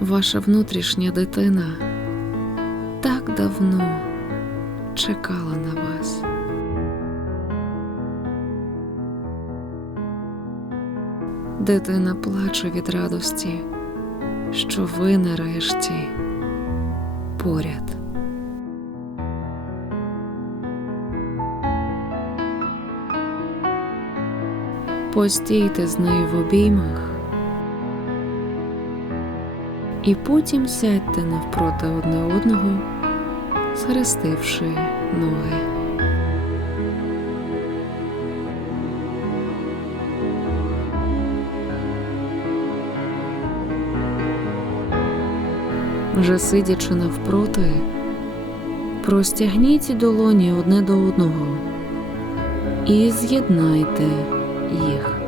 Ваша внутрішня дитина так давно чекала на вас. Дитина плаче від радості, що ви нарешті поряд. Постійте з нею в обіймах і потім сядьте навпроти одне одного, схрестивши ноги. Вже сидячи навпроти, простягніть долоні одне до одного і з'єднайте їх.